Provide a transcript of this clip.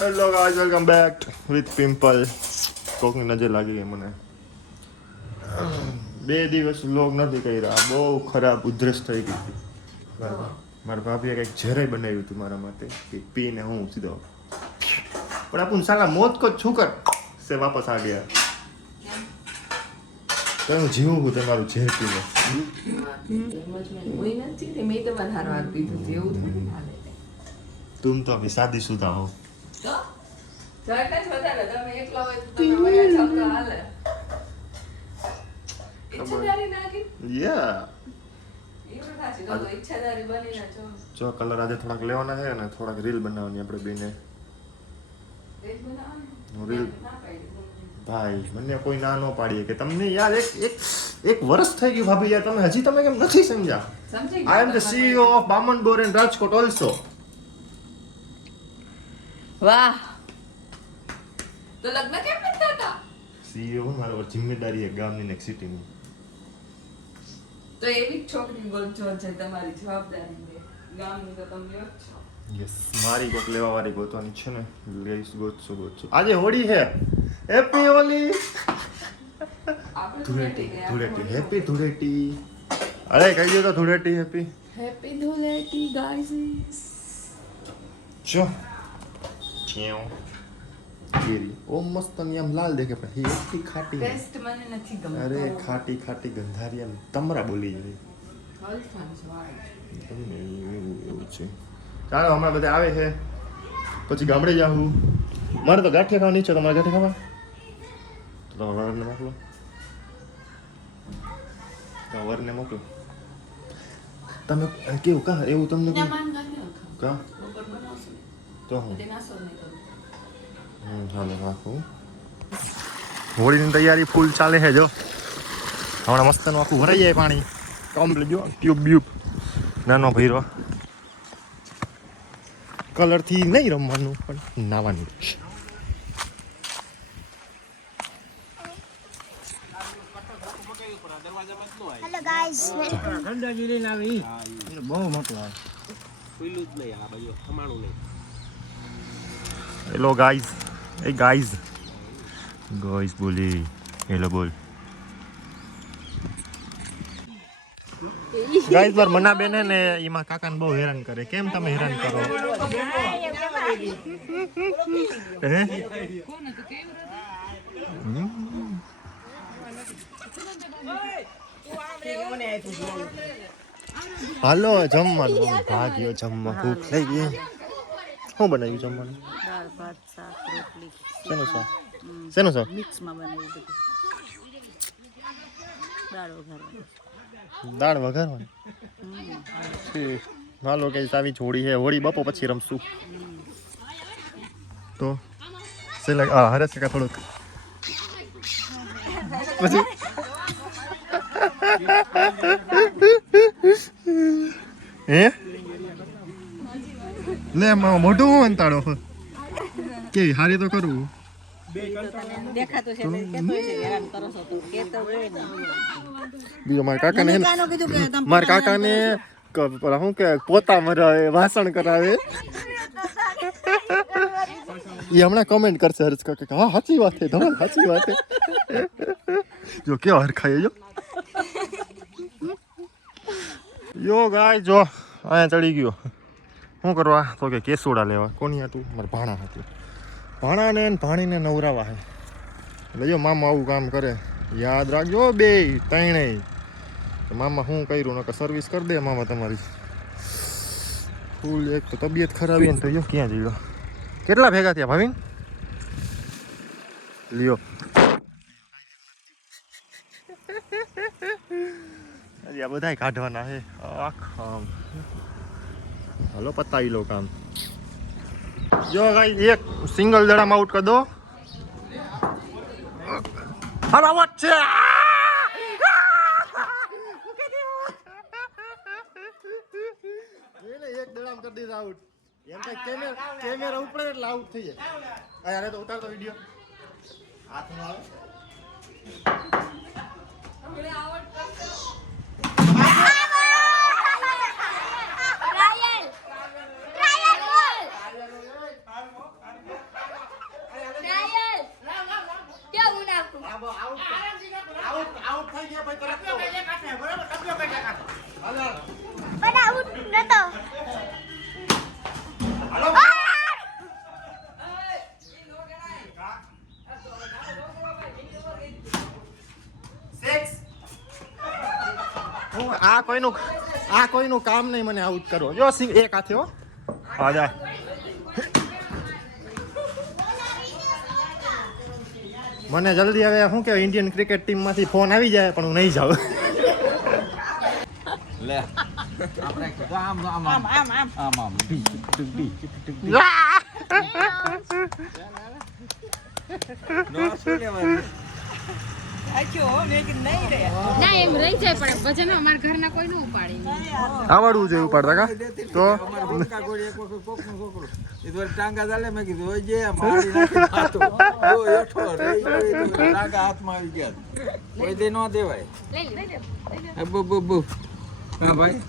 Hello guys, welcome back with pimple. કોકની નજર લાગી ગઈ મને. 2 દિવસ વ્લોગ નથી કર્યા, બહુ ખરાબ ઉધરસ થઈ ગઈ હતી. મારા ભાભીએ કંઈક ઝેરાઈ બનાવ્યું હતું મારા માટે કે પીને હું સીધો પણ આપું સાલા મોત કો છુકર સે વાપસ આ ગયા. તો હું જીવું છું તમારું ઝેર પીને. तुम तो अभी शादीशुदा हो. જો કલર આજે થોડાક લેવાના છે ને થોડાક રીલ બનાવવાની આપણે બેને. રીલ ભાઈ મને કોઈ ના ન પાડીએ કે તમને યાર એક વર્ષ થઈ ગયું ભાભી યાર, તમે હજી તમે કેમ નથી સમજ્યા? I am the CEO of Bamanbore and Rajkot also. વાહ, તો લગ્ન કેમ નથી થતા? CEO મારો જિમ્મેદારી છે ગામની ને સિટીની. તો એવી છોકરી ગોતજો છે તમારી જવાબદારી છે. ગામની તો તમે લ્યો જ છો. યસ, મારી કોક લેવા વાળી ગોતવાની છે ને, લઈશ ગોતશું. આજે હોળી છે. હેપી હોલી. ધૂળેટી હેપી ધૂળેટી. અરે કહી દો તો ધૂળેટી હેપી ધૂળેટી ગાઈસ. જો ચેવ ગીરી ઓ મસ્ત આમ લાલ દેખે પણ હેપી ખાટી. ટેસ્ટ મને નથી ગમતો. અરે ખાટી ખાટી ગંધારી આમ તમરા બોલી જાય. એવું છે. ચાલો હમણાં બધા આવે છે પછી ગામડે જાઉં. મારે તો ગાંઠિયા ખાવાની ઈચ્છા, તમારે ગાંઠિયા ખાવા? તો તમે વરને મોકલો. તમે વરને મોકલો. તમે કેવું કા એવું તમને કા તો હું હાલો રાખું. હોળીની તૈયારી ફૂલ ચાલે છે. જો હમણાં મસ્તનું આખું ભરાઈ જાય પાણી કમ્પ્લીટ. જો ટ્યુબ બ્યુબ નાનો ભૈરો. કલરથી નહીં રમવાનું પણ નાવાનું. હેલો ગાઈસ, ગંડાજી આવી બહુ મોટો આવે ખુલ્લું જ નહીં. આ બાજુ કમાણું નહીં. Hello guys. એ ગાઈઝ ગાઈઝ બોલી હેલો બોલ. ગાઈઝ પર મના બેન હે ને એમાં કાકાને બહુ હેરાન કરે. કેમ તમે હેરાન કરો? હે હાલો જમવાનું. ભાગ્યો જમવા ભૂખ થઈ ગઈ. શું બનાવ્યું જમવાનું? દાળ ભાત શાક રોટલી. શેનું શાક? શેનું શાક? મિક્સમાં બનાવ્યું બધું. દાળ વઘારવાની. હાલો કે આવી હોળી છે. હોળી બપો પછી રમશું. તો સેલા હરેશ કાકા થોડુંક પછી હે લે મોઢું હું અંતાડો કેવી હારી તો કરવું. દેખાતું છે હેરાન કરો છો તો કેતો હોય ને. બીજો મારા કાકાને શું કે પોતા મરાવે, ભાષણ કરાવે. એ હમણાં કમેન્ટ કરશે હર્ષ કાકા, હા સાચી વાત છે ધમાલ, સાચી વાત છે. જો કેવા હરખાય યો ગાય. જો અહીંયા ચડી ગયો. શું કરવા? તો કે કેસોડા લેવા. કોની હતું? મારા ભાણા હતું. ભાણાને ભાણીને નવરાવા હે. એટલે જો મામા આવું કામ કરે. યાદ રાખજો બે ત્રણેય. મામા શું કર્યું નકર સર્વિસ કરી દે મામા તમારી. ફૂલ એક તો તબિયત ખરાબ ને તો જો ક્યાં જઈયો. કેટલા ભેગા થયા ભાવિન? લ્યો હજી આ બધા કાઢવાના છે આખા. હાલો પતાવી લો કામ. જો ગાઈ એક સિંગલ જણામાં આઉટ કરી દો. હરાવત છે. એક દડામ કરી દીધા આઉટ. એમ કઈ કેમેરા ઉપર એટલે આઉટ થઈ જાય. અરે તો ઉતારતો વિડીયો હાથમાં આવે. આઉટ થઈ ગયા ભાઈ તરત બધા આઉટ નતો આ કોઈનું કામ નહીં મને આઉટ કરો જો સિંગ એક હાથે હો હા જા મને જલ્દી હવે શું કહેવાય ઇન્ડિયન ક્રિકેટ ટીમમાંથી ફોન આવી જાય પણ હું નહીં જાઉં લે આપણે કીધું આમ આમ આમ આમ આમ આમ આમ નો શું લેવાનું આખ્યો હો મેં કીધું નહીં રે ના એમ રહી જાય પણ ભજન અમારા ઘરના કોઈ ન ઉપાડે આવડવું જોઈએ ઉપાડતા કા તો અમારા ભૂલકા કોઈ એક વખત કોકનું છોકરો એ તો ટાંગા ચાલે મેં કીધું હોય જે મારી નાખી માથું જો એઠો રહી ગઈ તો ટાંગા હાથમાં આવી ગયા કોઈ દે ન દેવાય લઈ લે બુ બુ બુ હા ભાઈ